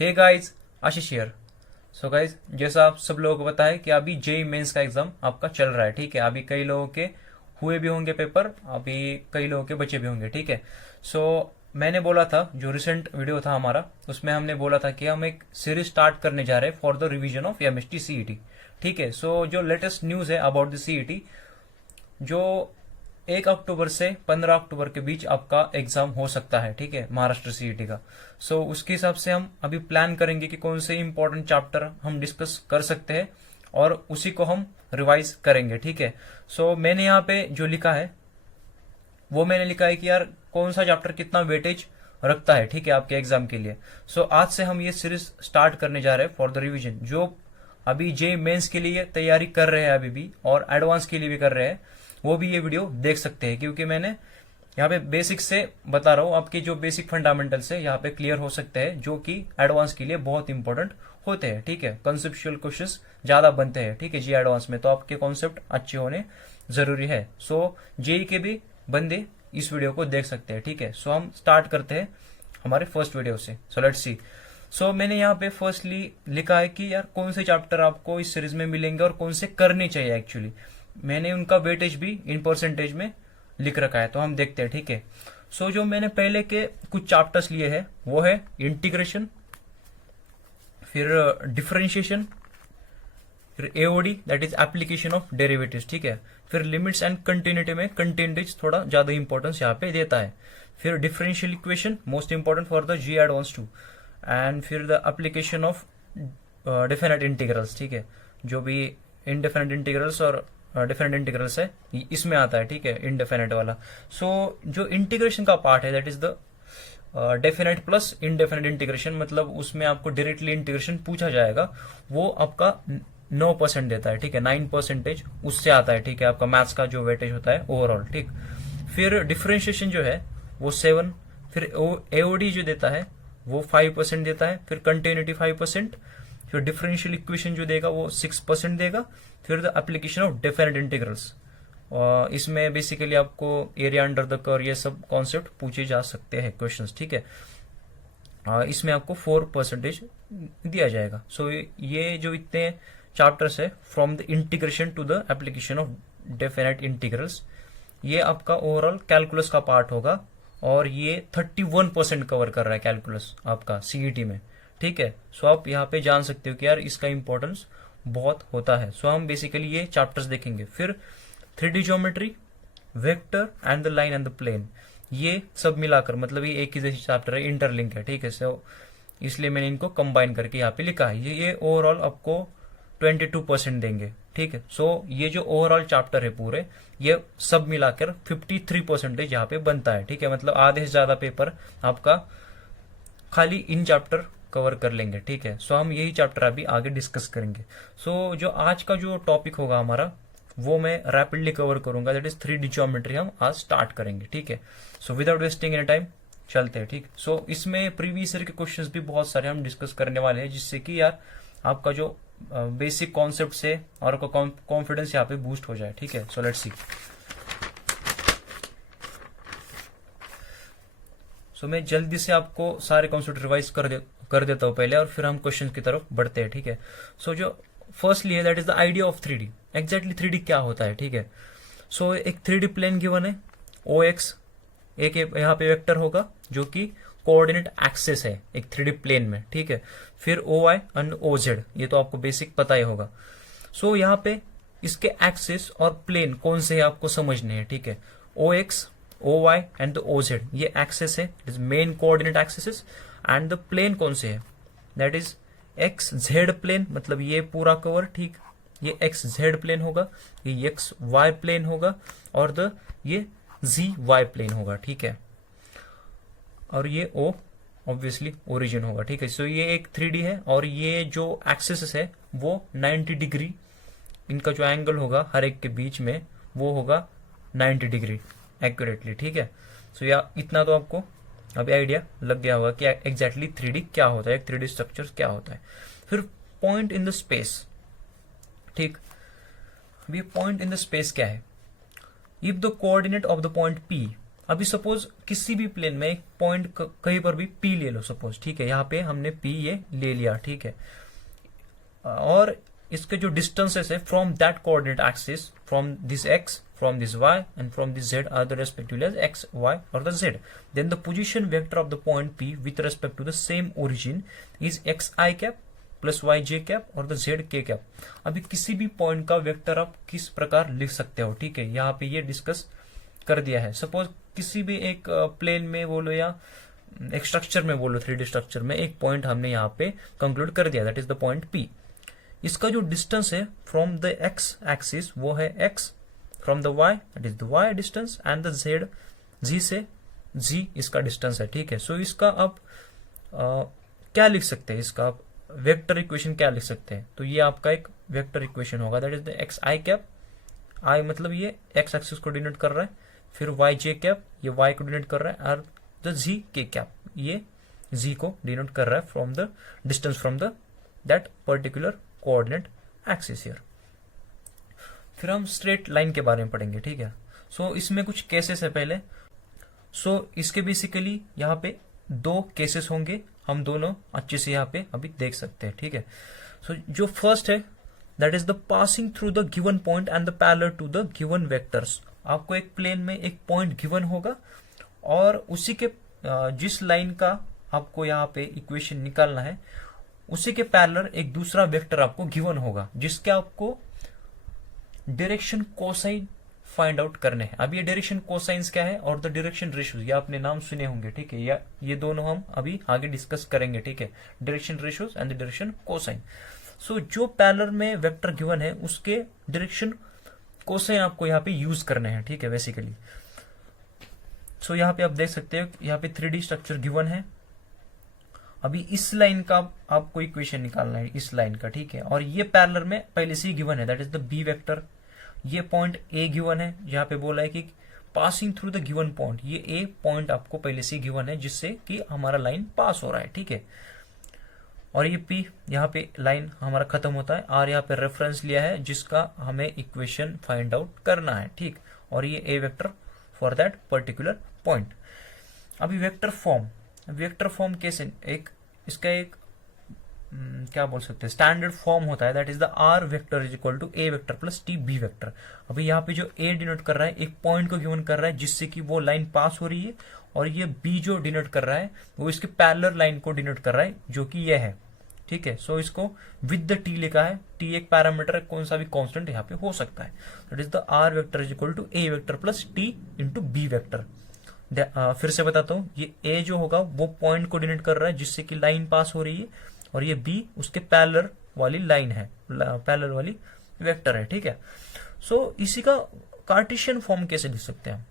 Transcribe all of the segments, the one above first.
Hey guys, Ashish here. So guys, जैसा आप सब लोगों को पता है कि अभी जेई मेंस का एग्जाम आपका चल रहा है। ठीक है, अभी कई लोगों के हुए भी होंगे पेपर, अभी कई लोगों के बचे भी होंगे। ठीक है, सो मैंने बोला था, जो रिसेंट वीडियो था हमारा, उसमें हमने बोला था कि हम एक सीरीज स्टार्ट करने जा रहे हैं for the revision of MST CET. ठीक है, सो जो लेटेस्ट न्यूज है अबाउट द सीईटी, जो 1 अक्टूबर से 15 अक्टूबर के बीच आपका एग्जाम हो सकता है। ठीक है, महाराष्ट्र सीईटी का। सो उसके हिसाब से हम अभी प्लान करेंगे कि कौन से इंपॉर्टेंट चैप्टर हम डिस्कस कर सकते हैं और उसी को हम रिवाइज करेंगे। ठीक है, सो मैंने यहाँ पे जो लिखा है वो मैंने लिखा है कि यार कौन सा चैप्टर कितना वेटेज रखता है। ठीक है, आपके एग्जाम के लिए। सो आज से हम ये सीरीज स्टार्ट करने जा रहे हैं फॉर द रिवीजन। जो अभी जे मेंस के लिए तैयारी कर रहे हैं अभी भी, और एडवांस के लिए भी कर रहे हैं, वो भी ये वीडियो देख सकते हैं, क्योंकि मैंने यहाँ पे बेसिक से बता रहा हूँ। आपके जो बेसिक फंडामेंटल्स है यहाँ पे क्लियर हो सकते हैं, जो कि एडवांस के लिए बहुत इंपॉर्टेंट होते हैं। ठीक है, कंसेप्चुअल क्वेश्चंस ज्यादा बनते हैं। ठीक है, जी एडवांस में तो आपके कॉन्सेप्ट अच्छे होने जरूरी है। सो जेई के भी बंदे इस वीडियो को देख सकते हैं। ठीक है, सो हम स्टार्ट करते हैं हमारे फर्स्ट वीडियो से। So let's see. सो मैंने यहाँ पे फर्स्टली लिखा है कि यार कौन से चैप्टर आपको इस सीरीज में मिलेंगे और कौन से करने चाहिए। एक्चुअली मैंने उनका वेटेज भी इन परसेंटेज में लिख रखा है, तो हम देखते हैं। ठीक है, सो जो मैंने पहले के कुछ चैप्टर्स लिए हैं वो है इंटीग्रेशन, फिर डिफरेंशिएशन, फिर AOD that is application of derivatives. ठीक है, फिर लिमिट्स एंड कंटिन्यूटी में कंटिन्यूटीज थोड़ा ज्यादा इंपॉर्टेंस यहाँ पे देता है। फिर differential equation most important for the JEE advance 2, and फिर the application of definite integrals. ठीक है, जो भी इनडेफिनेट इंटीग्रल्स और डिफरेंट इंटीग्रल्स है इसमें आता है। ठीक है, इनडेफिनेट वाला। सो जो इंटीग्रेशन का पार्ट है that is the definite plus indefinite integration, मतलब उसमें आपको डायरेक्टली इंटीग्रेशन पूछा जाएगा, वो आपका 9% देता है। ठीक है, 9% उससे आता है। ठीक है, आपका मैथ्स का जो वेटेज होता है ओवरऑल। ठीक, फिर डिफरेंशिएशन जो है वो 7, फिर एओडी जो देता है वो 5% देता है, फिर कंटिन्यूटी 5%, फिर डिफरेंशियल इक्वेशन जो देगा वो 6% देगा, फिर the application of definite integrals. इसमें बेसिकली आपको एरिया अंडर द कर्व ये सब कॉन्सेप्ट पूछे जा सकते हैं क्वेश्चंस। ठीक है, इसमें आपको 4% दिया जाएगा। सो ये जो इतने चैप्टर्स है from the integration to the application of definite integrals, ये आपका ओवरऑल कैलकुलस का पार्ट होगा, और ये 31% कवर कर रहा है कैलकुलस आपका सीईटी में। ठीक है, सो आप यहाँ पे जान सकते हो कि यार इसका इंपॉर्टेंस बहुत होता है। सो हम बेसिकली ये चैप्टर्स देखेंगे। फिर 3D geometry, vector and the line and the plane, ये सब मिलाकर, मतलब ये एक ही जैसी चैप्टर है, इंटरलिंक है। ठीक है, सो इसलिए मैंने इनको कंबाइन करके यहाँ पे लिखा है। ये ओवरऑल आपको 22% देंगे। ठीक है, सो ये जो ओवरऑल चैप्टर है पूरे, ये सब मिलाकर 53% यहाँ पे बनता है। ठीक है, मतलब आधे से ज्यादा पेपर आपका खाली इन चैप्टर कवर कर लेंगे। ठीक है, सो हम यही चैप्टर अभी आगे डिस्कस करेंगे। सो जो आज का जो टॉपिक होगा हमारा, वो मैं रैपिडली कवर करूंगा, दैट इज 3D ज्योमेट्री हम आज स्टार्ट करेंगे। ठीक है, so without wasting any time चलते हैं। ठीक, सो इसमें प्रीवियस ईयर के क्वेश्चंस भी बहुत सारे हम डिस्कस करने वाले हैं, जिससे कि यार आपका जो बेसिक कॉन्सेप्ट से और कॉन्फिडेंस यहाँ पे बूस्ट हो जाए। ठीक है, सो लेट्स सी। सो मैं जल्दी से आपको सारे कॉन्सेप्ट रिवाइज कर देता हूँ पहले, और फिर हम क्वेश्चन की तरफ बढ़ते हैं। ठीक है, सो जो फर्स्टली है that is the idea of 3D। Exactly 3D क्या होता है। ठीक है, सो एक 3D प्लेन गिवन है, OX एक यहाँ पे वेक्टर होगा जो कि कोऑर्डिनेट एक्सेस है एक 3D प्लेन में। ठीक है, फिर OY एंड OZ, ये तो आपको बेसिक पता ही होगा। सो यहाँ पे इसके एक्सेस और प्लेन कौन से है आपको समझने हैं। ठीक है, OX, OY एंड OZ ये एक्सेस है, it is main coordinate axes, and the plane कौन से है, दैट इज XZ प्लेन, मतलब ये पूरा कवर। ठीक, ये XZ प्लेन होगा, ये XY प्लेन होगा, और ये ZY प्लेन होगा। ठीक है, और ये O ऑब्वियसली ओरिजिन होगा। ठीक है, सो ये एक 3D है, और ये जो एक्सेस है वो 90 डिग्री, इनका जो एंगल होगा हर एक के बीच में वो होगा 90 डिग्री एक्यूरेटली। ठीक है, सो या इतना तो आपको अभी आइडिया लग गया होगा कि एग्जैक्टली 3D क्या होता है, एक 3D स्ट्रक्चर क्या होता है। फिर पॉइंट इन द स्पेस। ठीक, अभी पॉइंट इन द स्पेस क्या है, if the coordinate of the point P अभी सपोज किसी भी प्लेन में एक पॉइंट कहीं पर भी पी ले लो सपोज, ठीक है, यहाँ पे हमने पी ये ले लिया, ठीक है, और इसके जो डिस्टेंसेस है from that coordinate axis, from this x, from this y and from this z are the respectively as x, y और the z, then the position vector of the point P with respect to the same origin is x i cap plus y j cap और the z k cap. अभी किसी भी point का vector आप किस प्रकार लिख सकते हो, ठीक है, यहाँ पे ये डिस्कस कर दिया है। सपोज किसी भी एक प्लेन में बोलो या एक स्ट्रक्चर में बोलो, 3D स्ट्रक्चर में एक पॉइंट हमने यहाँ पे कंक्लूड कर दिया, that is the point P. इसका जो डिस्टेंस है फ्रॉम द एक्स एक्सिस वो है x, from the y that is the y distance, and the z जी से जी इसका डिस्टेंस है, ठीक है। सो इसका आप क्या लिख सकते हैं, इसका आप वेक्टर इक्वेशन क्या लिख सकते हैं, तो ये आपका एक वेक्टर इक्वेशन होगा, that is the x i cap, i मतलब ये एक्स एक्सिस को डिनोट कर रहा है, फिर वाई जे कैप ये वाई को डिनोट कर रहा है, और द जी के कैप ये जी को डिनोट कर रहा है from the distance from the that particular coordinate axis here. फिर हम स्ट्रेट लाइन के बारे में पढ़ेंगे, ठीक है। सो इसमें कुछ केसेस है पहले। सो इसके बेसिकली यहाँ पे दो केसेस होंगे, हम दोनों अच्छे से यहाँ पे अभी देख सकते हैं, ठीक है। सो जो फर्स्ट है that is the passing through the given point and the parallel to the given vectors. आपको एक प्लेन में एक पॉइंट गिवन होगा और उसी के जिस लाइन का आपको यहाँ पे इक्वेशन निकालना है उसी के पैरेलल एक दूसरा वेक्टर आपको गिवन होगा जिसके आपको डायरेक्शन कोसाइन फाइंड आउट करने हैं। अब ये डायरेक्शन कोसाइंस क्या है और द डायरेक्शन रेशियोज, ये आपने नाम सुने होंगे, ठीक है, या ये दोनों हम अभी आगे डिस्कस करेंगे, ठीक है, direction ratios and the direction cosine. So जो पैरेलल में वेक्टर गिवन है उसके डायरेक्शन कोसाइन आपको यहाँ पे यूज करने हैं, ठीक है, बेसिकली। सो यहाँ पे आप देख सकते हो यहाँ पे 3D स्ट्रक्चर गिवन है। अभी इस लाइन का आपको इक्वेशन निकालना है, इस लाइन का, ठीक है, और ये पैरेलल में पहले से ही गिवन है, that is the b vector. ये पॉइंट ए गिवन है, यहाँ पे बोला है कि passing through the given point, ये ए पॉइंट आपको पहले से ही गिवन है जिससे कि हमारा लाइन पास हो रहा है, ठीक है। और ये पी यहाँ पे लाइन हमारा खत्म होता है, और यहाँ पे रेफरेंस लिया है जिसका हमें इक्वेशन फाइंड आउट करना है, ठीक, और ये a vector for that particular point. अभी वेक्टर फॉर्म कैसे, एक इसका एक क्या बोल सकते हैं स्टैंडर्ड फॉर्म होता है, that is the r vector is equal to a vector plus t b vector. अभी यहाँ पे जो ए डिनोट कर रहा है एक पॉइंट को गिवन कर रहा है जिससे कि वो लाइन पास हो रही है, और ये बी जो डिनोट कर रहा है वो इसके पैरेलल लाइन को डिनोट कर रहा है जो कि ये है, ठीक है। सो इसको विद द टी लिखा है, टी एक पैरामीटर है, कौन सा भी कांस्टेंट यहाँ पे हो सकता है, that is the r vector is equal to a vector plus t into b vector. फिर से बताता हूँ, ये ए जो होगा वो पॉइंट को डिनोट कर रहा है जिससे कि लाइन पास हो रही है, और ये बी उसके पैरेलल वाली लाइन है, पैरेलल वाली वेक्टर है, ठीक है। सो इसी का कार्टेशियन फॉर्म कैसे लिख सकते हैं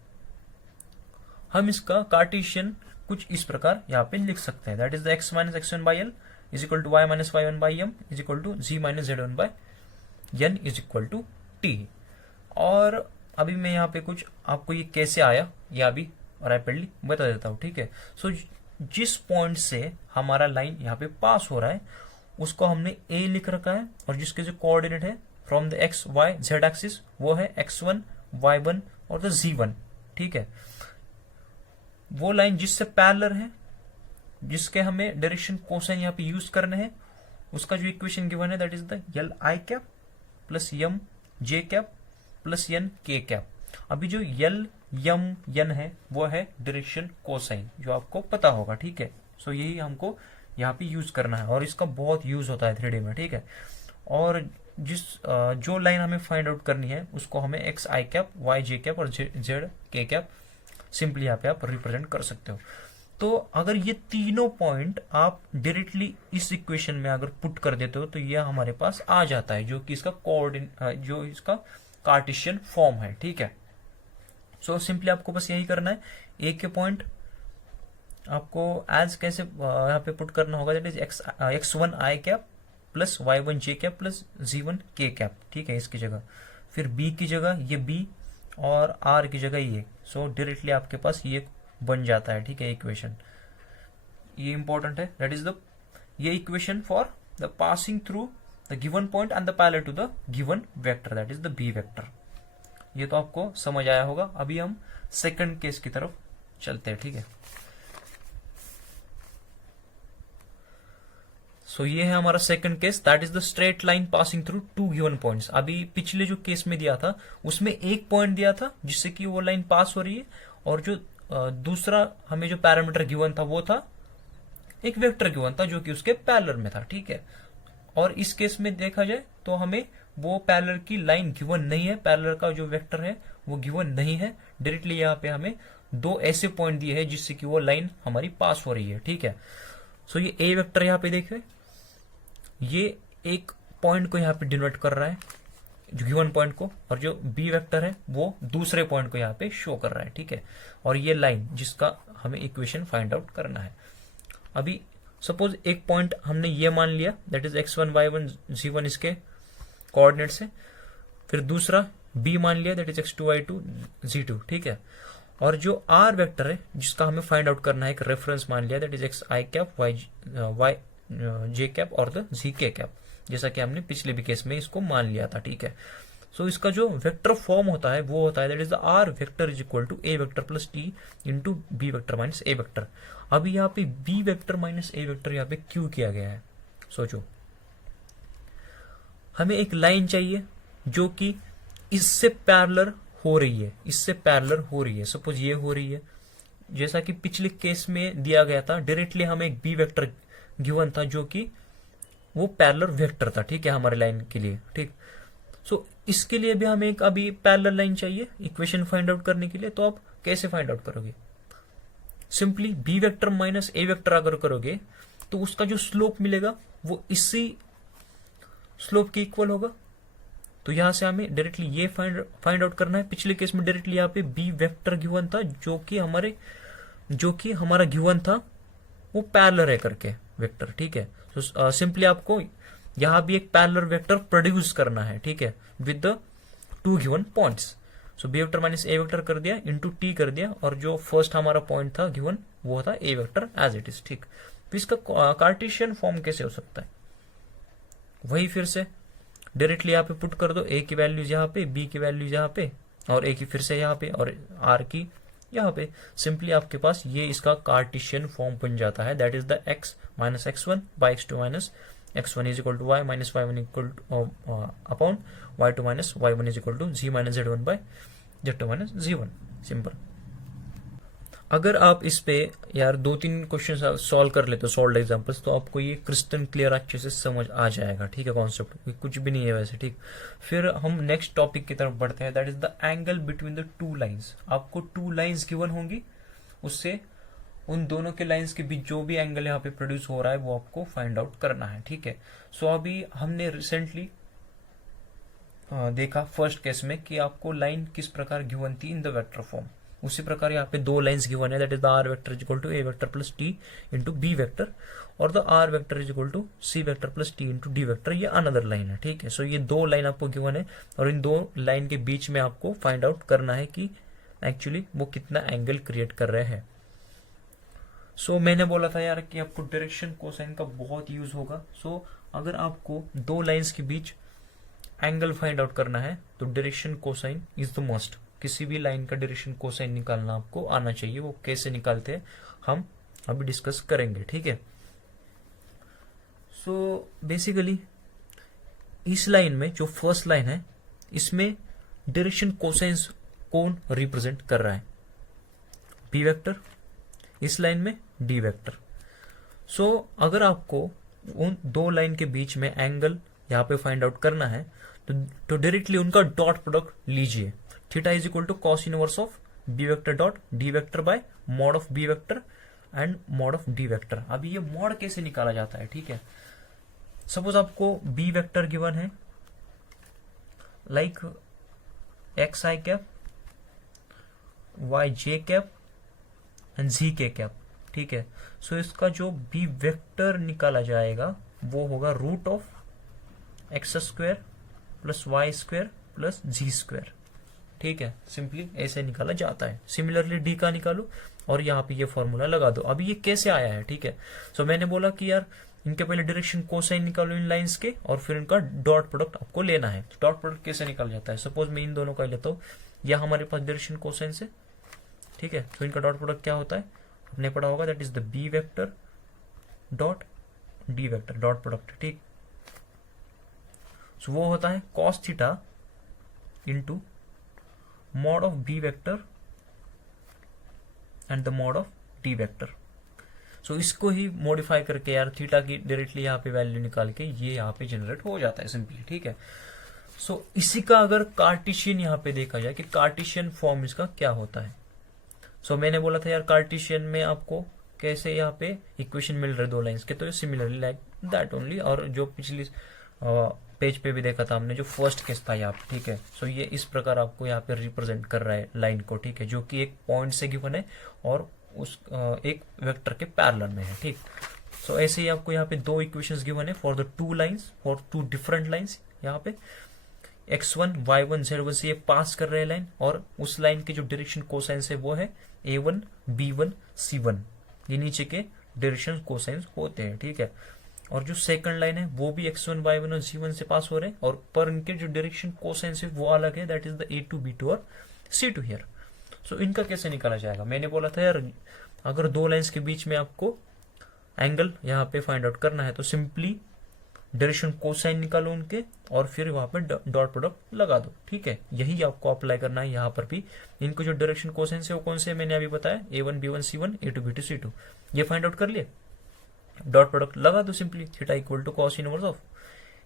हम इसका कार्टेशियन कुछ इस प्रकार यहाँ पे लिख सकते हैं, that is the x minus x one by l is equal to y minus y one by m is equal to z minus z one by n is equal to t. और अभी मैं यहाँ पे कुछ आपको ये कैसे आया ये अभी रैपिडली बता देता हूँ, ठीक है। सो जिस पॉइंट से हमारा लाइन यहाँ पे पास हो रहा है उसको हमने ए लिख रखा है, और जिसके जो कोऑर्डिनेट है from the x y z axis वो है x1 y1 और द z1, ठीक है। वो लाइन जिससे पैरेलल है जिसके हमें डायरेक्शन कोसाइन यहाँ पे यूज करने हैं उसका जो इक्वेशन गिवन है that is the l i cap plus m j cap plus n k cap. अभी जो यल यम यन है वो है डायरेक्शन कोसाइन जो आपको पता होगा, ठीक है। सो यही हमको यहाँ पे यूज करना है और इसका बहुत यूज होता है 3D में, ठीक है। और जिस जो लाइन हमें फाइंड आउट करनी है उसको हमें x i cap y j cap और जेड के कैप सिंपली यहाँ पे आप रिप्रेजेंट कर सकते हो। तो अगर ये तीनों पॉइंट आप डायरेक्टली इस इक्वेशन में अगर पुट कर देते हो तो ये हमारे पास आ जाता है जो कि इसका जो इसका कार्टेशियन फॉर्म है, ठीक है। सो सिंपली आपको बस यही करना है, ए के पॉइंट आपको एज कैसे यहाँ पे पुट करना होगा, that is x1 I cap plus y1 J cap plus z1 के कैप, ठीक है, इसकी जगह। फिर b की जगह ये b और r की जगह ये। सो डायरेक्टली आपके पास ये बन जाता है, ठीक है, इक्वेशन। ये इंपॉर्टेंट है, दैट इज द ये equation for the passing through the given point and the parallel to the given vector, that is the b vector. ये तो आपको समझ आया होगा। अभी हम सेकंड केस की तरफ चलते हैं, ठीक है। सो ये है हमारा second case, that is the straight line passing through two given points. अभी पिछले जो केस में दिया था उसमें एक पॉइंट दिया था जिससे कि वो लाइन पास हो रही है, और जो दूसरा हमें जो पैरामीटर गिवन था वो था एक वेक्टर गिवन था जो कि उसके पैरेलल में था, ठीक है। और इस केस में देखा जाए तो हमें वो पैरेलल की लाइन गिवन नहीं है, पैरेलल का जो वेक्टर है वो गिवन नहीं है। डायरेक्टली यहाँ पे हमें दो ऐसे पॉइंट दिए हैं जिससे कि वो लाइन हमारी पास हो रही है, ठीक है। सो ये ए वेक्टर यहाँ पे देखिए, ये एक पॉइंट को यहाँ पे डिनोट कर रहा है, जो गिवन पॉइंट को, और जो बी वेक्टर है वो दूसरे पॉइंट को यहाँ पे शो कर रहा है, ठीक है। और ये लाइन जिसका हमें इक्वेशन फाइंड आउट करना है। अभी सपोज एक पॉइंट हमने ये मान लिया, that is x1 y1 z1 इसके कोऑर्डिनेट्स है, फिर दूसरा b मान लिया, that is x2 y2 z2, ठीक है। और जो r वेक्टर है जिसका हमें फाइंड आउट करना है, एक रेफरेंस मान लिया, that is x i cap y j cap और द z k कैप, जैसा कि हमने पिछले भी केस में इसको मान लिया था, ठीक है। सो इसका जो वेक्टर फॉर्म होता है वो होता है that is the r vector is equal to a vector plus t into b vector minus a vector. अभी यहाँ पे b vector minus a vector यहाँ पे क्यों किया गया है, सोचो। हमें एक लाइन चाहिए जो कि इससे पैरेलल हो रही है, इससे पैरेलल हो रही है, सपोज ये हो रही है, जैसा कि पिछले केस में दिया गया था। डायरेक्टली हमें एक b वेक्टर गिवन था जो कि वो पैरेलल वेक्टर था, ठीक है, हमारे लाइन के लिए, ठीक। सो इसके लिए भी हमें एक अभी पैरेलल लाइन चाहिए इक्वेशन फाइंड आउट करने के लिए। तो आप कैसे फाइंड आउट करोगे? Simply B vector minus a vector अगर करोगे तो उसका जो स्लोप मिलेगा वो इसी स्लोप के इक्वल होगा। तो यहां से हमें डायरेक्टली ये फाइंड आउट करना है। पिछले केस में डायरेक्टली यहाँ पे बी वेक्टर गिवन था जो कि हमारा गिवन था वो पैरेलल है करके वेक्टर, ठीक है। तो सिंपली आपको यहां भी एक पैरेलल वेक्टर प्रोड्यूस करना है, ठीक है, with the two given points. So b vector minus a vector कर दिया इंटू टी कर दिया, और जो फर्स्ट हमारा पॉइंट था गिवन वो था ए वेक्टर एज इट इज, ठीक। तो इसका कार्टेशियन फॉर्म कैसे हो सकता है? वही फिर से डायरेक्टली यहाँ पे पुट कर दो, ए की वैल्यूज यहाँ पे, बी की वैल्यूज यहाँ पे, और ए की फिर से यहाँ पे, और आर की यहाँ पे। सिंपली आपके पास ये इसका कार्टेशियन फॉर्म बन जाता है, that is the x minus x1 by x2 minus x1 is equal to y minus y1 equal to upon y2 minus y1 is equal to z minus z1 by z2 minus z1। Simple. अगर आप इस पे यार 2-3 question solve कर लेते हो, solve examples, तो आपको ये क्रिस्टल क्लियर अच्छे से समझ आ जाएगा, ठीक है, कॉन्सेप्ट कुछ भी नहीं है वैसे, ठीक। फिर हम नेक्स्ट टॉपिक की तरफ बढ़ते हैं, that is the angle between the two lines. आपको टू लाइंस गिवन होंगी, उससे उन दोनों के लाइंस के बीच जो भी एंगल यहाँ पे प्रोड्यूस हो रहा है वो आपको फाइंड आउट करना है, ठीक है। सो अभी हमने रिसेंटली देखा फर्स्ट केस में कि आपको लाइन किस प्रकार गिवन थी इन द वेक्टर फॉर्म। उसी प्रकार यहाँ पे दो लाइंस गिवन है, that is the r vector is equal to a vector plus t into b vector, और the r vector is equal to c vector plus t into d vector. ये another line है, ठीक है। So ये दो line आपको given है, और इन दो लाइन के बीच में आपको फाइंड आउट करना है कि एक्चुअली वो कितना एंगल क्रिएट कर रहे हैं। सो मैंने बोला था यार कि आपको डायरेक्शन कोसाइन का बहुत यूज होगा। सो अगर आपको दो लाइंस के बीच एंगल फाइंड आउट करना है तो direction cosine is the must. किसी भी लाइन का डायरेक्शन कोसाइन निकालना आपको आना चाहिए। वो कैसे निकालते हैं हम अभी डिस्कस करेंगे, ठीक है। सो बेसिकली इस लाइन में जो फर्स्ट लाइन है इसमें डायरेक्शन कोसाइन कौन रिप्रेजेंट कर रहा है? बी वेक्टर, इस लाइन में डी वेक्टर। सो अगर आपको उन दो लाइन के बीच में एंगल यहाँ पे फाइंड आउट करना है तो डायरेक्टली उनका डॉट प्रोडक्ट लीजिए। Theta is equal to cos inverse of B vector dot d vector by mod of B vector and mod of d vector. अभी ये मॉड कैसे निकाला जाता है, ठीक है। सपोज आपको बी वेक्टर गिवन है like x i cap, y j cap and z k cap, ठीक है। सो इसका जो बी वेक्टर निकाला जाएगा वो होगा root of x square plus y square plus z square, ठीक है। सिंपली ऐसे निकाला जाता है। सिमिलरली डी का निकालो और यहाँ पे ये फॉर्मूला लगा दो। अभी ये कैसे आया है, ठीक है। सो मैंने बोला कि यार इनके पहले डायरेक्शन कोसाइन निकालो इन लाइंस के, और फिर इनका डॉट प्रोडक्ट आपको लेना है। डॉट प्रोडक्ट कैसे निकाल जाता है? सपोज मैं इन दोनों का लेता हूँ, यह हमारे पास डायरेक्शन कोसाइन से ठीक है। तो इनका डॉट प्रोडक्ट क्या होता है, आपने पढ़ा होगा, that is the b vector dot d vector dot product, ठीक। सो वो होता है cos theta into mod of B vector and the mod of d vector. So इसको ही मॉडिफाई करके यार थीटा की डायरेक्टली यहाँ पे वैल्यू निकाल के ये यहाँ पे जनरेट हो जाता है सिंपली, ठीक है। सो इसी का अगर कार्टिशियन यहाँ पे देखा जाए कि कार्टिशियन फॉर्म इसका क्या होता है। सो मैंने बोला था यार कार्टिशियन में आपको कैसे यहाँ पे इक्वेशन मिल रहे दो लाइंस के, तो सिमिलरली लाइक दैट ओनली। और जो पिछली पेज पे भी देखा था हमने, जो फर्स्ट केस था यहाँ पे, ठीक है। सो ये इस प्रकार आपको यहाँ पे रिप्रेजेंट कर रहा है लाइन को, ठीक है, जो कि एक पॉइंट से गिवन है और उस एक वेक्टर के पैरेलल में है, ठीक। सो ऐसे ही आपको यहाँ पे दो इक्वेशंस गिवन है for the two lines, for two different lines. यहाँ पे x1 y1 z1 से ये पास कर रहे हैं लाइन, और उस लाइन के जो डायरेक्शन कोसाइंस है वो है a1 b1 c1, ये नीचे के डायरेक्शन कोसाइंस होते हैं, ठीक है। और जो सेकंड लाइन है वो भी x1 y1 और c1 से पास हो रहे हैं, और पर इनके जो डायरेक्शन कोसाइंस है वो अलग है, that is the a2 b2 और c2 हियर। सो इनका कैसे निकाला जाएगा, मैंने बोला था यार अगर दो लाइंस के बीच में आपको एंगल यहाँ पे फाइंड आउट करना है तो सिंपली डायरेक्शन कोसाइन निकालो उनके और फिर वहां पे डॉट प्रोडक्ट लगा दो, ठीक है। यही आपको अप्लाई करना है यहाँ पर भी। इनको जो डायरेक्शन कोसाइन है वो कौन से मैंने अभी बताया, a1 b1 c1 a2 b2 c2, ये फाइंड आउट कर लिए, डॉट प्रोडक्ट लगा दो simply, theta equal to cos inverse of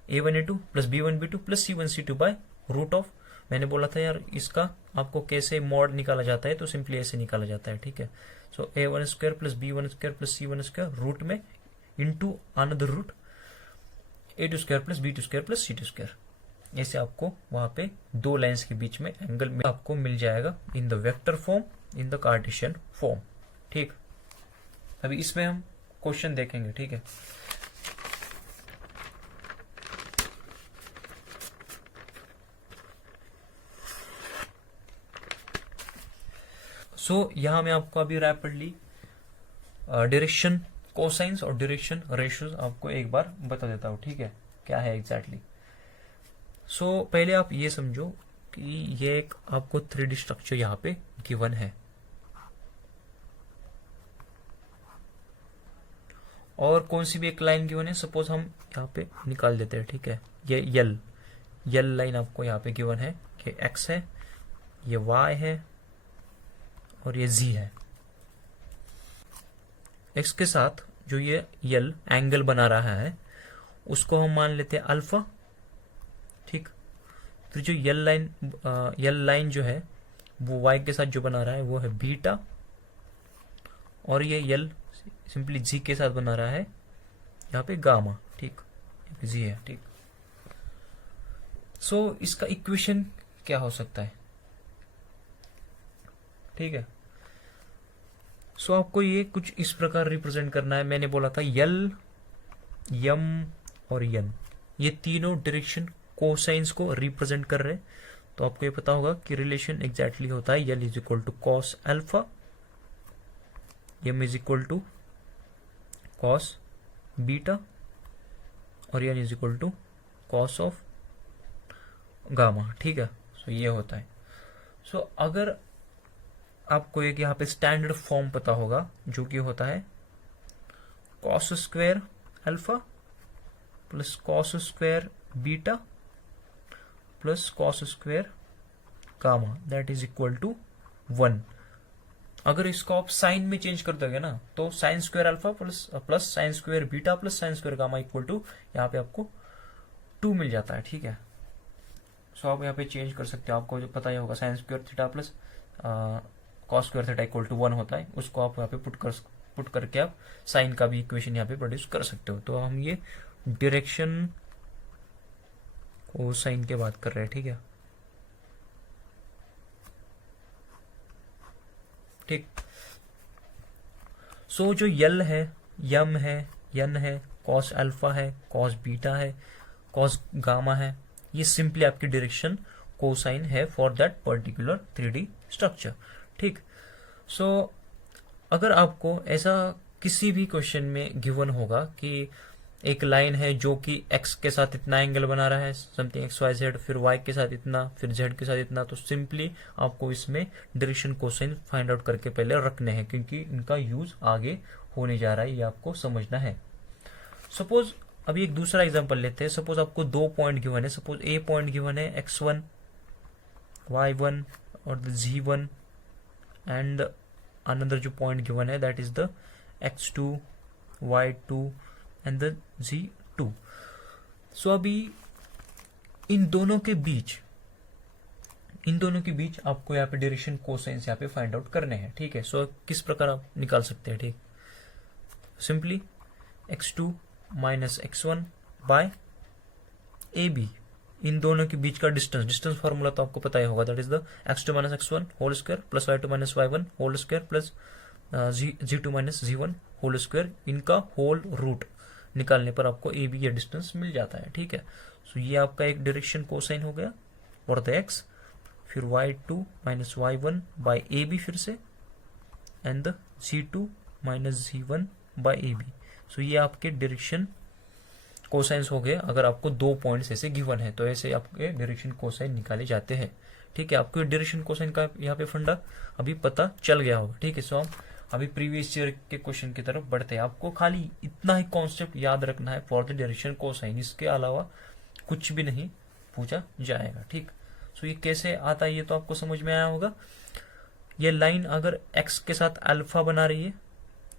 a1 a2 plus b1 b2 plus c1 c2 by root of, मैंने बोला था यार इसका आपको कैसे मॉड निकाला जाता है, तो सिंपली ऐसे निकाला जाता है, ठीक है। So a1 square plus b1 square plus c1 square root में into another root a2 square plus b2 square plus c2 square. ऐसे आपको वहां पे दो लाइंस के बीच में एंगल में आपको मिल जाएगा in the vector form, in the Cartesian form, ठीक। अभी इसमें हम क्वेश्चन देखेंगे, ठीक है। सो यहां मैं आपको अभी रैपिडली डायरेक्शन कोसाइंस और डायरेक्शन रेशियोज आपको एक बार बता देता हूं, ठीक है, क्या है एग्जैक्टली। सो पहले आप ये समझो कि ये एक आपको 3D स्ट्रक्चर यहाँ पे गिवन है, और कौन सी भी एक लाइन गिवन है, सपोज हम यहाँ पे निकाल देते हैं, ठीक है। ये यल लाइन आपको यहाँ पे गिवन है, ये x है, ये y है और ये z है। x के साथ जो ये यल एंगल बना रहा है उसको हम मान लेते हैं अल्फा, ठीक। फिर जो यल लाइन जो है वो y के साथ जो बना रहा है वो है बीटा, और ये यल सिंपली जी के साथ बना रहा है यहाँ पे गामा, ठीक, जी है, ठीक। सो इसका इक्वेशन क्या हो सकता है, ठीक है। सो आपको ये कुछ इस प्रकार रिप्रेजेंट करना है। मैंने बोला था यल, यम और यन, ये तीनों डायरेक्शन कोसाइंस को रिप्रेजेंट कर रहे हैं। तो आपको ये पता होगा कि रिलेशन एग्जैक्टली होता है l is equal to cos alpha, m is equal to cos beta और n is equal to cos of gamma, ठीक है। सो ये होता है। सो अगर आपको एक यहाँ पे स्टैंडर्ड फॉर्म पता होगा जो कि होता है cos square alpha plus cos square beta plus cos square gamma, that is equal to 1। अगर इसको आप साइन में चेंज कर दोगे ना तो sine square alpha plus sine square beta plus sine square gamma equal to यहाँ पे आपको 2 मिल जाता है, ठीक है। सो आप यहाँ पे चेंज कर सकते हो, आपको जो पता ही होगा sine square theta plus cos square theta equal to 1 होता है, उसको आप यहाँ पे पुट करके आप साइन का भी इक्वेशन यहाँ पे प्रोड्यूस कर सकते हो। तो हम ये डायरेक्शन को साइन के बात कर रहे हैं, ठीक है, ठीक। सो जो यल है, यम है, यन है, कॉस अल्फा है, कॉस बीटा है, कॉस गामा है, ये सिंपली आपकी डायरेक्शन कोसाइन है for that particular 3D structure, ठीक। सो अगर आपको ऐसा किसी भी क्वेश्चन में गिवन होगा कि एक लाइन है जो कि x के साथ इतना एंगल बना रहा है, समथिंग एक्स वाई जेड, फिर y के साथ इतना, फिर z के साथ इतना, तो सिंपली आपको इसमें डायरेक्शन कोसाइन फाइंड आउट करके पहले रखने हैं, क्योंकि इनका यूज आगे होने जा रहा है, ये आपको समझना है। सपोज अभी एक दूसरा एग्जांपल लेते हैं। सपोज आपको 2 पॉइंट गिवन है। सपोज ए पॉइंट गिवन है x1, y1 और z1, एंड अनदर जो पॉइंट गिवन है that is the x2, y2 and the z2। सो अभी इन दोनों के बीच आपको यहाँ पे डायरेक्शन कोसाइंस यहाँ पे फाइंड आउट करने हैं, ठीक है। सो किस प्रकार आप निकाल सकते हैं, ठीक, simply x2 minus x1 by AB, इन दोनों के बीच का डिस्टेंस फॉर्मूला तो आपको पता ही होगा, that is the x2 minus x1 whole square plus y2 minus y1 whole square plus z2 minus z1 whole square, इनका होल रूट निकालने पर आपको AB या डिस्टेंस मिल जाता है, ठीक है। सो ये आपका एक डायरेक्शन कोसाइन हो गया फॉर द x, फिर y2 minus y1 bye AB फिर से, and the z2 minus z1 by AB। So ये आपके डायरेक्शन कोसाइंस हो गए। अगर आपको 2 पॉइंट्स ऐसे गिवन है तो ऐसे आपके डायरेक्शन कोसाइन निकाले जाते हैं, ठीक है। आपको डायरेक्शन कोसाइन का यहाँ पे फंडा अभी पता चल गया होगा, ठीक है। सो हम अभी प्रीवियस ईयर के क्वेश्चन की तरफ बढ़ते हैं। आपको खाली इतना ही कॉन्सेप्ट याद रखना है फॉर द डायरेक्शन कोसाइन, इसके अलावा कुछ भी नहीं पूछा जाएगा, ठीक। सो ये कैसे आता है ये तो आपको समझ में आया होगा। ये लाइन अगर एक्स के साथ अल्फा बना रही है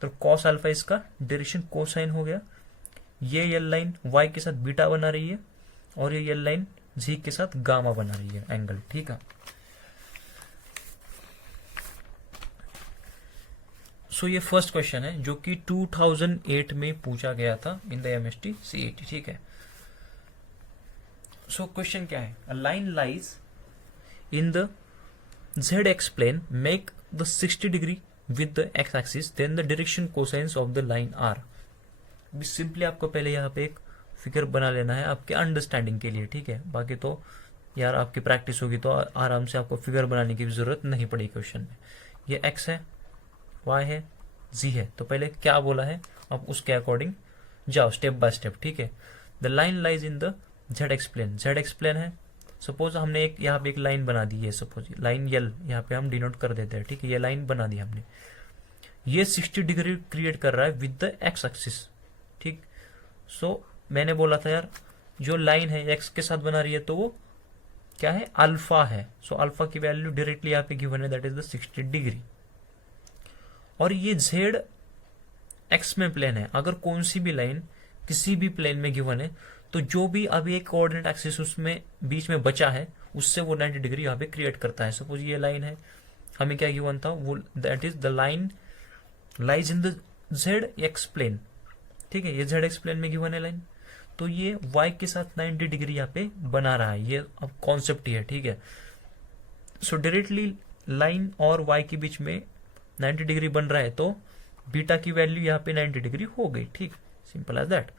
तो कॉस अल्फा इसका डायरेक्शन कोसाइन हो गया। ये लाइन वाई के साथ बीटा बना रही है और ये लाइन जी के साथ गामा बना रही है एंगल, ठीक है। सो ये फर्स्ट क्वेश्चन है जो कि 2008 में पूछा गया था इन द MST CET, ठीक है। सो क्वेश्चन क्या है, a line lies in the ZX plane, make the 60 degree with the x axis, then the direction cosines of the line are। भी सिंपली आपको पहले यहाँ पे एक फिगर बना लेना है आपके अंडरस्टैंडिंग के लिए, ठीक है। बाकी तो यार आपकी प्रैक्टिस होगी तो आराम से आपको फिगर बनाने की जरूरत नहीं पड़ी क्वेश्चन में। ये x है, y है, z है, तो पहले क्या बोला है आप उसके अकॉर्डिंग जाओ स्टेप बाय स्टेप, ठीक है। The line lies in the ZX plane, ZX plane है। सपोज हमने एक यहाँ पे एक लाइन बना दी है, सपोज लाइन यल यहाँ पे हम डिनोट कर देते हैं, ठीक है। ये लाइन बना दी हमने, ये 60 डिग्री क्रिएट कर रहा है विद द एक्स एक्सिस, ठीक। सो मैंने बोला था यार जो लाइन है एक्स के साथ बना रही है तो वो क्या है, अल्फा है। सो अल्फा की वैल्यू डायरेक्टली यहाँ पे गिवन है, दैट इज द 60 डिग्री। और ये जेड एक्स में प्लेन है। अगर कौन सी भी लाइन किसी भी प्लेन में गिवन है तो जो भी अभी एक कोऑर्डिनेट एक्सिस उसमें बीच में बचा है उससे वो 90 डिग्री यहाँ पे क्रिएट करता है। सपोज ये लाइन है, हमें क्या गिवन था, वो that is the line lies in the Z X plane, ठीक है। ये जेड एक्स प्लेन में गिवन है लाइन, तो ये वाई के साथ 90 डिग्री यहाँ पे बना रहा है। ये अब कॉन्सेप्ट ही है, ठीक है। सो डायरेक्टली लाइन और वाई के बीच में 90 डिग्री बन रहा है तो बीटा की वैल्यू यहाँ पे 90 डिग्री हो गई, ठीक, सिंपल एज दैट।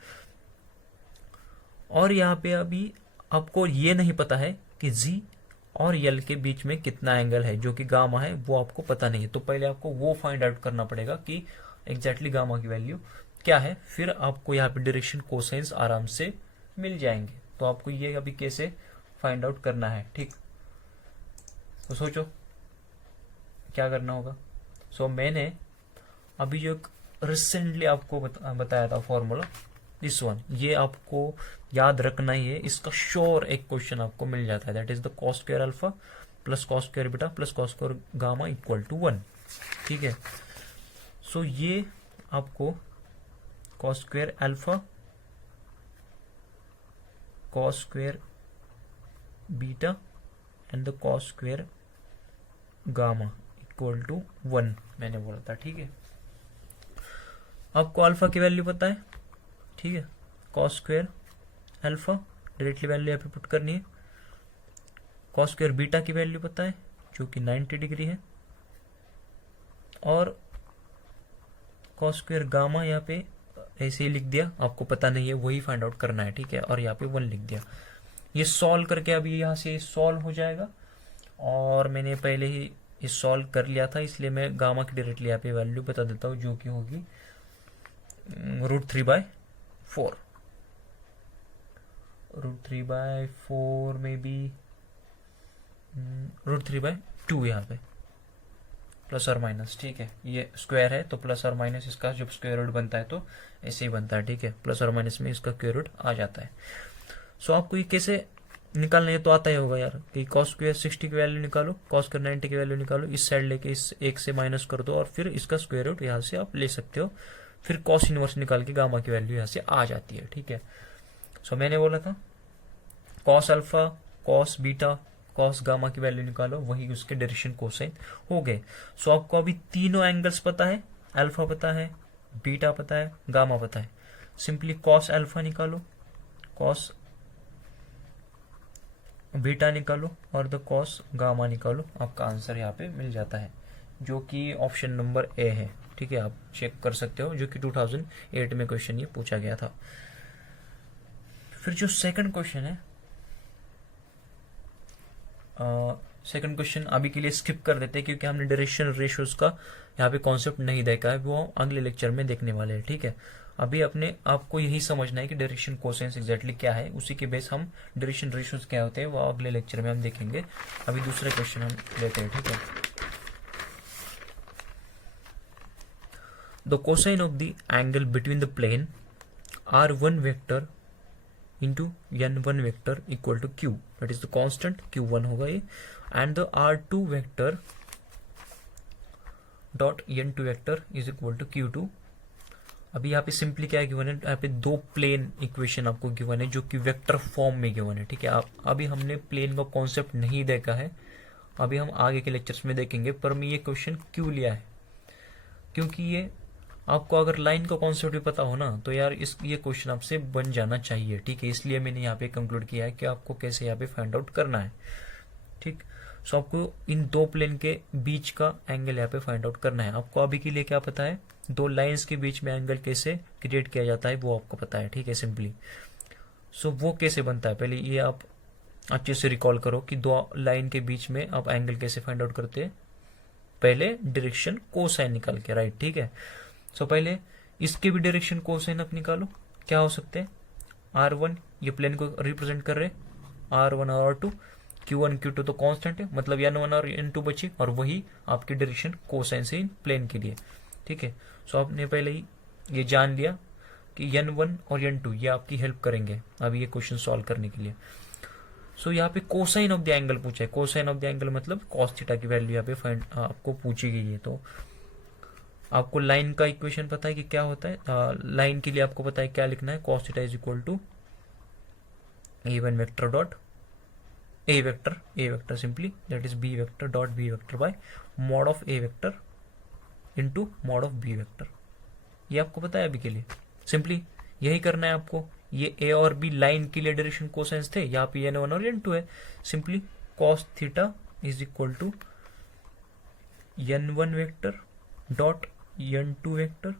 और यहाँ पे अभी आपको ये नहीं पता है कि जी और यल के बीच में कितना एंगल है, जो कि गामा है, वो आपको पता नहीं है। तो पहले आपको वो फाइंड आउट करना पड़ेगा कि एग्जैक्टली गामा की वैल्यू क्या है, फिर आपको यहाँ पे डायरेक्शन कोसाइंस आराम से मिल जाएंगे। तो आपको ये अभी कैसे फाइंड आउट करना है, ठीक। तो सोचो क्या करना होगा। सो मैंने अभी जो रिसेंटली आपको बताया था फॉर्मूला, दिस वन, ये आपको याद रखना ही है। इसका श्योर एक क्वेश्चन आपको मिल जाता है, that is the cos square alpha plus cos square beta plus cos square gamma equal to 1, ठीक है। सो ये आपको cos square alpha cos square beta and the cos square gamma equal to 1 मैंने बोला था, ठीक है। आपको अल्फा की वैल्यू पता है, ठीक है। Cos square alpha directly value यहाँ पे पुट करनी है। कॉस स्क्वायर बीटा की वैल्यू पता है जो कि 90 डिग्री है, और कॉस स्क्वायर गामा यहाँ पे ऐसे ही लिख दिया, आपको पता नहीं है वही फाइंड आउट करना है, ठीक है। और यहाँ पे 1 लिख दिया। ये सॉल्व करके अभी यहाँ से सॉल्व हो जाएगा, और मैंने पहले ही ये सॉल्व कर लिया था, इसलिए मैं गामा की डायरेक्टली यहाँ पे वैल्यू बता देता हूँ जो कि होगी √3/4, √3/4 में भी √3/2 यहाँ पे प्लस और माइनस, ठीक है। ये स्क्वायर है तो प्लस और माइनस इसका जब स्क्वायर रूट बनता है तो ऐसे ही बनता है, ठीक है। प्लस और माइनस में इसका स्क्वायर रूट आ जाता है। सो आपको ये कैसे निकालना है तो आता ही होगा यार कि कॉस स्क्वायर 60 की वैल्यू निकालो, कॉस स्क्वायर 90 की वैल्यू निकालो, इस साइड लेके इस एक से माइनस कर दो और फिर इसका स्क्वायर रूट यहाँ से आप ले सकते हो। फिर कॉस इनवर्स निकाल के गामा की वैल्यू यहाँ से आ जाती है, ठीक है। सो मैंने बोला था cos alpha, cos beta, cos gamma की वैल्यू निकालो, वही उसके डायरेक्शन कोसाइन हो गए। सो आपको अभी तीनों एंगल्स पता है, अल्फा पता है, बीटा पता है, गामा पता है। सिंपली कॉस अल्फा निकालो, कॉस बीटा निकालो और द कॉस गामा निकालो, आपका आंसर यहाँ पे मिल जाता है, जो कि ऑप्शन नंबर ए है, ठीक है। आप चेक कर सकते हो, जो कि 2008 में क्वेश्चन ये पूछा गया था। फिर जो सेकंड क्वेश्चन है, सेकंड क्वेश्चन अभी के लिए स्किप कर देते हैं क्योंकि हमने डायरेक्शन रेशियोज का यहाँ पे कॉन्सेप्ट नहीं देखा है, वो अगले लेक्चर में देखने वाले हैं, ठीक है। अभी अपने आपको यही समझना है कि डायरेक्शन कोसाइंस एग्जैक्टली क्या है, उसी के बेस हम डायरेक्शन रेशियोज क्या होते हैं वो अगले लेक्चर में हम देखेंगे। अभी दूसरा क्वेश्चन हम लेते हैं, ठीक है। The cosine of the angle between the plane R1 vector into N1 vector equal to Q, that is the constant Q1 होगा ये, and the R2 vector dot N2 vector is equal to Q2। अभी यहाँ पे simply क्या given है, यहाँ पे दो प्लेन इक्वेशन आपको गिवन है जो कि वेक्टर फॉर्म में गिवन है, ठीक है। आप अभी हमने प्लेन का कॉन्सेप्ट नहीं देखा है, अभी हम आगे के लेक्चर्स में देखेंगे। पर मैं ये क्वेश्चन क्यों लिया है, क्योंकि ये आपको अगर लाइन का कॉन्सेप्ट भी पता हो ना तो यार ये क्वेश्चन आपसे बन जाना चाहिए, ठीक है। इसलिए मैंने यहाँ पे कंक्लूड किया है कि आपको कैसे यहाँ पे फाइंड आउट करना है, ठीक। सो आपको इन दो प्लेन के बीच का एंगल यहाँ पे फाइंड आउट करना है। आपको अभी के लिए क्या पता है, दो लाइंस के बीच में एंगल कैसे क्रिएट किया जाता है वो आपको पता है, ठीक है, सिंपली। सो वो कैसे बनता है, पहले ये आप अच्छे से रिकॉल करो कि दो लाइन के बीच में आप एंगल कैसे फाइंड आउट करते हैं। पहले डायरेक्शन कोसाइन निकाल के, राइट, ठीक है। सो पहले इसके भी डायरेक्शन कोसाइन आप निकालो, क्या हो सकते हैं। R1 ये प्लेन को रिप्रेजेंट कर रहे हैं, R1 और R2, Q1 Q2 तो कांस्टेंट है, मतलब N1 और N2 बची, और वही आपकी डायरेक्शन कोसाइन से इन प्लेन के लिए, ठीक है। सो आपने पहले ही ये जान लिया कि N1 और N2 ये आपकी हेल्प करेंगे अभी ये क्वेश्चन सॉल्व करने के लिए। सो यहाँ पे कोसाइन ऑफ द एंगल पूछा है, कोसाइन ऑफ द एंगल मतलब कॉस थीटा की वैल्यू यहाँ पे फाइंड आपको पूछी गई है। तो आपको लाइन का इक्वेशन पता है कि क्या होता है, लाइन के लिए आपको पता है क्या लिखना है, cos theta is equal to A1 vector dot A vector simply that is B vector dot B vector by mod of A vector into mod of B vector. ये आपको पता है अभी के लिए, सिंपली यही करना है आपको। ये ए और बी लाइन के लिए डायरेक्शन कोसाइंस थे, यहाँ पे N1 और N2 है, simply cos theta is equal to N1 vector dot N2 vector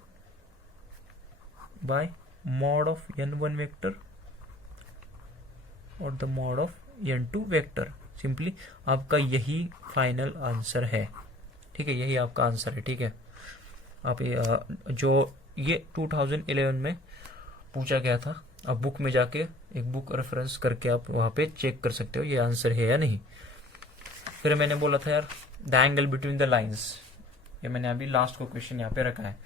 by mod of N1 vector और the mod of N2 vector. Simply आपका यही फाइनल आंसर है, ठीक है, यही आपका आंसर है, ठीक है। आप जो ये 2011 में पूछा गया था, आप बुक में जाके एक बुक रेफरेंस करके आप वहाँ पे चेक कर सकते हो ये आंसर है या नहीं। फिर मैंने बोला था यार the angle between the lines, ये मैंने अभी लास्ट को क्वेश्चन यहाँ पे रखा है।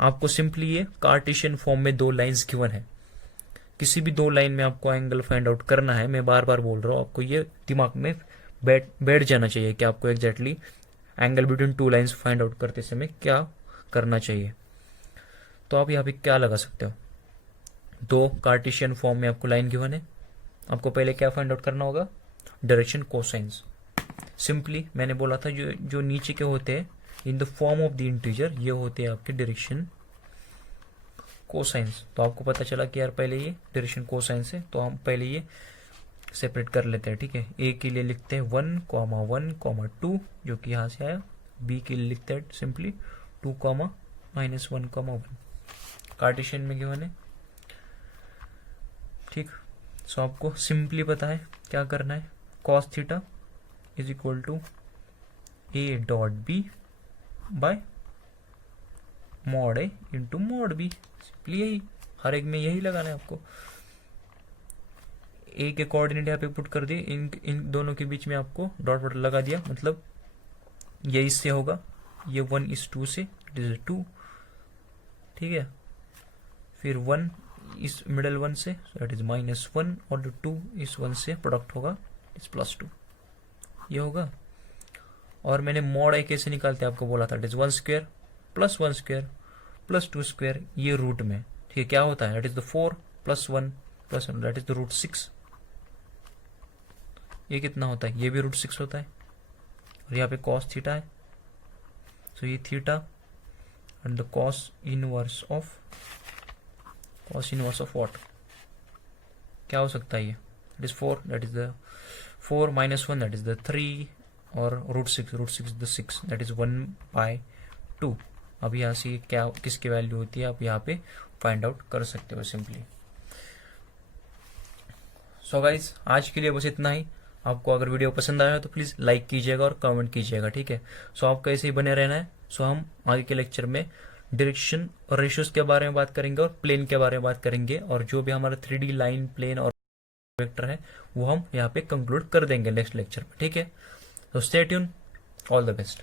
आपको सिंपली ये कार्टेशियन फॉर्म में दो लाइंस गिवन है, किसी भी दो लाइन में आपको एंगल फाइंड आउट करना है। मैं बार बार बोल रहा हूँ, आपको ये दिमाग में बैठ जाना चाहिए कि आपको exactly angle between two lines find out करते समय क्या करना चाहिए। तो आप यहाँ पे क्या लगा सकते हो, दो कार्टेशियन फॉर्म में आपको लाइन गिवन है, आपको पहले क्या फाइंड आउट करना होगा, डायरेक्शन कोसाइंस। सिंपली मैंने बोला था जो नीचे के होते हैं in the form of the integer, ये होते हैं आपके डायरेक्शन कोसाइंस। तो आपको पता चला कि यार पहले ये डायरेक्शन कोसाइंस है, तो हम पहले ये सेपरेट कर लेते हैं, ठीक है। ए के लिए लिखते हैं 1,1,2 जो कि यहाँ से आया, बी के लिए लिखते हैं सिंपली 2,-1,1 कार्टेशियन में गिवन है, ठीक। सो आपको सिंपली पता है क्या करना है, cos theta is equal to A dot B by mod A into mod B, simply यही हर एक में यही लगाना है आपको। ए के कोऑर्डिनेट यहाँ पे पुट कर दिए, इन दोनों के बीच में आपको डॉट डॉट लगा दिया, मतलब ये इससे होगा, ये 1:2 से, इट इज 2, ठीक है। फिर 1 इस मिडल 1 से, दैट इज -1, और 2 इस 1 से प्रोडक्ट होगा, इज +2, ये होगा। और मैंने मॉड आई कैसे निकालते आपको बोला था, इट इज 1² + 1² + 2², ये रूट में, ठीक है, क्या होता है, that is the 4 + 1 + 1, that is the √6। ये कितना होता है, ये भी √6 होता है, और यहाँ पे cos थीटा है, सो ये theta and the cos inverse of what, क्या हो सकता है ये, it is 4, that is the 4 - 1, that is the 3, और √6 द 6, दैट इज 1/2। अब यहाँ से क्या किसकी वैल्यू होती है आप यहाँ पे फाइंड आउट कर सकते हो सिंपली। सो गाइज आज के लिए बस इतना ही। आपको अगर वीडियो पसंद आया तो प्लीज़ लाइक कीजिएगा और कमेंट कीजिएगा, ठीक है। सो आपको ऐसे ही बने रहना है। सो हम आगे के लेक्चर में डायरेक्शन और रेशियोज के बारे में बात करेंगे और प्लेन के बारे में बात करेंगे, और जो भी हमारा 3D लाइन, प्लेन और वेक्टर है वो हम यहाँ पे कंक्लूड कर देंगे नेक्स्ट लेक्चर में, ठीक है। तो stay tune, all the best.